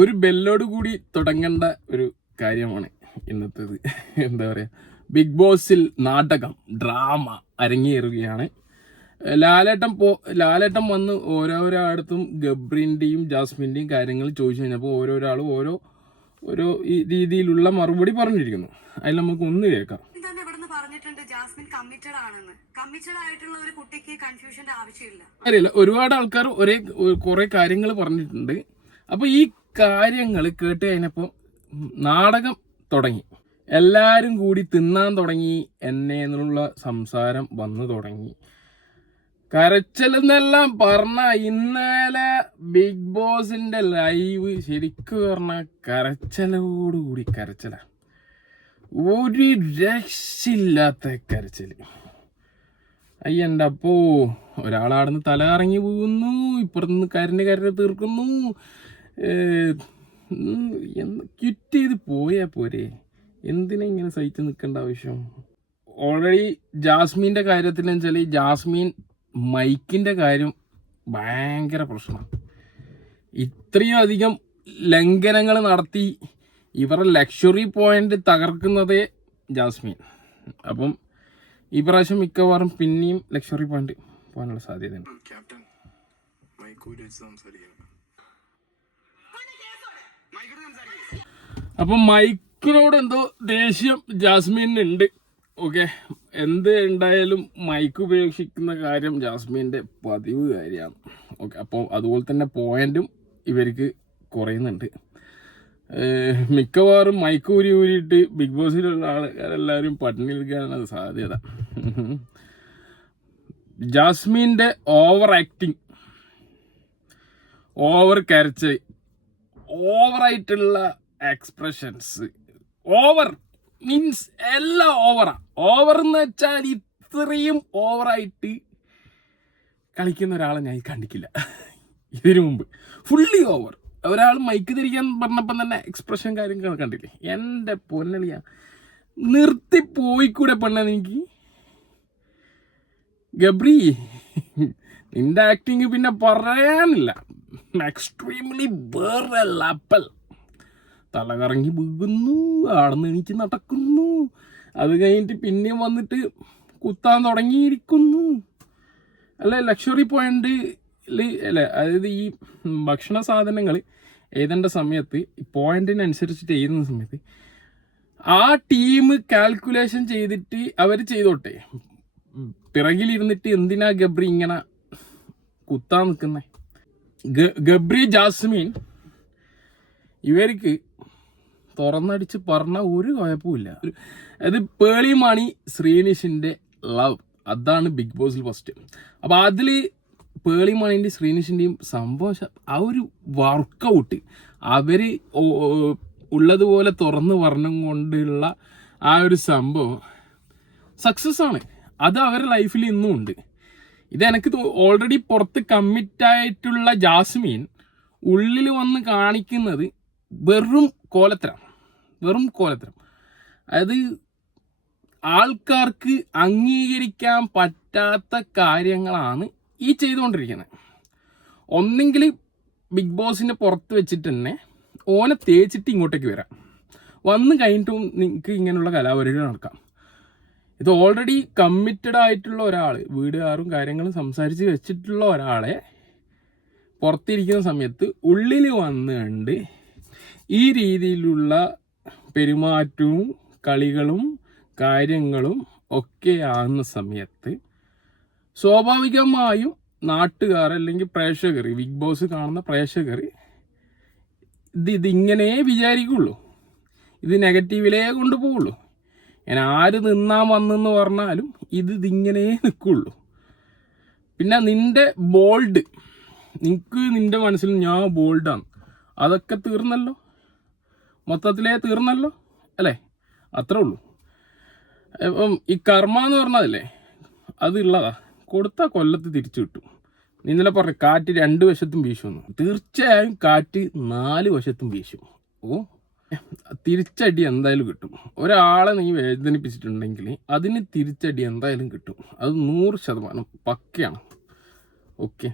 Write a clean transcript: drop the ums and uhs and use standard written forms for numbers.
ഒരു ബെല്ലോട് കൂടി തുടങ്ങേണ്ട ഒരു കാര്യമാണ് ഇന്നത്തേത്. എന്താ പറയുക, ബിഗ് ബോസിൽ നാടകം ഡ്രാമ അരങ്ങേറുകയാണ്. ലാലേട്ടൻ വന്ന് ഓരോരാടത്തും ഗബ്രീൻ്റെയും ജാസ്മിൻ്റെയും കാര്യങ്ങൾ ചോദിച്ചു കഴിഞ്ഞപ്പോൾ ഓരോരാളും ഓരോ രീതിയിലുള്ള മറുപടി പറഞ്ഞിരിക്കുന്നു. അതിൽ നമുക്ക് ഒന്ന് കേൾക്കാം. അറിയില്ല, ഒരുപാട് ആൾക്കാർ കുറെ കാര്യങ്ങൾ പറഞ്ഞിട്ടുണ്ട്. അപ്പൊ ഈ കാര്യങ്ങൾ കേട്ട് കഴിഞ്ഞപ്പോൾ നാടകം തുടങ്ങി, എല്ലാരും കൂടി തിന്നാൻ തുടങ്ങി, എന്നെ എന്നുള്ള സംസാരം വന്നു തുടങ്ങി. കരച്ചിലെന്നെല്ലാം പറഞ്ഞ ഇന്നലെ ബിഗ് ബോസിന്റെ ലൈവ് ശരിക്കും പറഞ്ഞ കരച്ചിലോടുകൂടി കരച്ചില, ഒരു രക്ഷയില്ലാത്ത കരച്ചില്. അയ്യൻ്റെ അപ്പോ ഒരാളാടുന്ന് തല കറങ്ങി പോകുന്നു, ഇപ്പുറത്തുനിന്ന് കരഞ്ഞ് തീർക്കുന്നു. ക്വിറ്റ് ചെയ്ത് പോയാൽ പോരെ, എന്തിനാ ഇങ്ങനെ സഹിച്ച് നിൽക്കേണ്ട ആവശ്യം? ഓൾറെഡി ജാസ്മിൻ്റെ കാര്യത്തിൽ വെച്ചാൽ ജാസ്മിൻ മൈക്കിൻ്റെ കാര്യം ഭയങ്കര പ്രശ്നമാണ്. ഇത്രയും അധികം ലംഘനങ്ങൾ നടത്തി ഇവരുടെ ലക്ഷറി പോയിന്റ് തകർക്കുന്നതേ ജാസ്മിൻ. അപ്പം ഈ പ്രാവശ്യം മിക്കവാറും പിന്നെയും ലക്ഷറി പോയിന്റ് പോകാനുള്ള സാധ്യതയുണ്ട്. അപ്പം മൈക്കിനോട് എന്തോ ദേഷ്യം ജാസ്മിനുണ്ട്. ഓക്കെ, എന്ത് ഉണ്ടായാലും മൈക്ക് ഉപേക്ഷിക്കുന്ന കാര്യം ജാസ്മിൻ്റെ പതിവ് കാര്യമാണ്. ഓക്കെ, അപ്പോൾ അതുപോലെ തന്നെ പോയിന്റും ഇവർക്ക് കുറയുന്നുണ്ട്. മിക്കവാറും മൈക്ക് ഊരിയിട്ട് ബിഗ് ബോസിലുള്ള ആൾക്കാരെല്ലാവരും പട്ടിണി നിൽക്കാനാണ് സാധ്യത. ജാസ്മിൻ്റെ ഓവർ ആക്ടിങ്, ഓവർ കരച്ചിൽ, ഓവറായിട്ടുള്ള എക്സ്പ്രഷൻസ്, ഓവർ മീൻസ് എല്ലാം ഓവറാ. ഓവർ എന്ന് വെച്ചാൽ ഇത്രയും ഓവറായിട്ട് കളിക്കുന്ന ഒരാളെ ഞാൻ കണ്ടിട്ടില്ല ഇതിനു മുമ്പ്. Fully over. ഒരാൾ മൈക്ക് തിരിക്കാൻ പറഞ്ഞപ്പം തന്നെ എക്സ്പ്രഷൻ കാര്യങ്ങൾ കണ്ടില്ലേ? എൻ്റെ പൊന്നളിയാ, നിർത്തി പോയിക്കൂടെ പെണ്ണ എനിക്ക്? ഗബ്രി, നിന്റെ ആക്ടിങ് പിന്നെ പറയാനില്ല, എക്സ്ട്രീംലി വേറെ ലെവൽ. തല കറങ്ങി വീകുന്നു, ആടന്ന് എണീച്ച് നടക്കുന്നു, അത് കഴിഞ്ഞിട്ട് പിന്നെയും വന്നിട്ട് കുത്താൻ തുടങ്ങിയിരിക്കുന്നു. അല്ലെ, ലക്ഷറി പോയിന്റ് അല്ലേ, അതായത് ഈ ഭക്ഷണ സാധനങ്ങൾ എഴുതേണ്ട സമയത്ത് പോയിന്റിനനുസരിച്ചിട്ട് എഴുതുന്ന സമയത്ത് ആ ടീം കാൽക്കുലേഷൻ ചെയ്തിട്ട് അവർ ചെയ്തോട്ടെ. പിറകിലിരുന്നിട്ട് എന്തിനാ ഗബ്രി ഇങ്ങനെ കുത്താൻ നിൽക്കുന്നേ? ഗബ്രി ജാസ്മിൻ ഇവർക്ക് തുറന്നടിച്ച് പറഞ്ഞ ഒരു കുഴപ്പമില്ല. അത് പേളിമണി ശ്രീനിഷിൻ്റെ ലവ്, അതാണ് ബിഗ് ബോസിൽ ഫസ്റ്റ്. അപ്പോൾ അതിൽ പേളിമണിൻ്റെ ശ്രീനിഷിൻ്റെയും സംഭവം, ആ ഒരു വർക്കൗട്ട് അവർ ഉള്ളതുപോലെ തുറന്ന് പറഞ്ഞും കൊണ്ടുള്ള ആ ഒരു സംഭവം സക്സസ് ആണ്. അത് അവരുടെ ലൈഫിൽ ഇന്നും ഉണ്ട്. ഇത് എനിക്ക് ഓൾറെഡി പുറത്ത് കമ്മിറ്റായിട്ടുള്ള ജാസ്മിൻ ഉള്ളിൽ വന്ന് കാണിക്കുന്നത് വെറും കോലത്തരം. അതായത് ആൾക്കാർക്ക് അംഗീകരിക്കാൻ പറ്റാത്ത കാര്യങ്ങളാണ് ഈ ചെയ്തുകൊണ്ടിരിക്കുന്നത്. ഒന്നെങ്കിൽ ബിഗ് ബോസിനെ പുറത്ത് വെച്ചിട്ട് തന്നെ ഓനെ തേച്ചിട്ട് ഇങ്ങോട്ടേക്ക് വരാം, വന്ന് കഴിഞ്ഞിട്ടും നിങ്ങൾക്ക് ഇങ്ങനെയുള്ള കലാപരിപാടികൾ നടക്കാം. ഇത് ഓൾറെഡി കമ്മിറ്റഡ് ആയിട്ടുള്ള ഒരാൾ, വീടുകാരും കാര്യങ്ങളും സംസാരിച്ച് വെച്ചിട്ടുള്ള ഒരാളെ പുറത്തിരിക്കുന്ന സമയത്ത് ഉള്ളിൽ വന്നുകൊണ്ട് ഈ രീതിയിലുള്ള പെരുമാറ്റവും കളികളും കാര്യങ്ങളും ഒക്കെ ആകുന്ന സമയത്ത് സ്വാഭാവികമായും നാട്ടുകാർ അല്ലെങ്കിൽ പ്രേക്ഷകർ, ബിഗ് ബോസ് കാണുന്ന പ്രേക്ഷകർ ഇതിങ്ങനെ വിചാരിക്കുള്ളൂ, ഇത് നെഗറ്റീവിലേ കൊണ്ടുപോകുള്ളൂ. ഞാൻ ആര് നിന്നാൻ വന്നെന്ന് പറഞ്ഞാലും ഇതിങ്ങനെ നിൽക്കുള്ളൂ. പിന്നെ നിൻ്റെ ബോൾഡ്, നിൻ്റെ മനസ്സിൽ ഞാൻ ബോൾഡാണ്, അതൊക്കെ തീർന്നല്ലോ, മൊത്തത്തിലേ തീർന്നല്ലോ അല്ലേ? അത്രേ ഉള്ളൂ. ഇപ്പം ഈ കർമ്മ എന്ന് പറഞ്ഞതല്ലേ, അതുള്ളതാ, കൊടുത്താൽ കൊല്ലത്ത് തിരിച്ചു കിട്ടും. ഇന്നലെ പറഞ്ഞു കാറ്റ് 2 വശത്തും വീശുമെന്ന്. തീർച്ചയായും കാറ്റ് 4 വശത്തും വീശും. തിരിച്ചടി എന്തായാലും കിട്ടും. ഒരാളെ നീ വേദനിപ്പിച്ചിട്ടുണ്ടെങ്കിൽ അതിന് തിരിച്ചടി എന്തായാലും കിട്ടും. അത് 100% പക്കയാണ്. ഓക്കെ.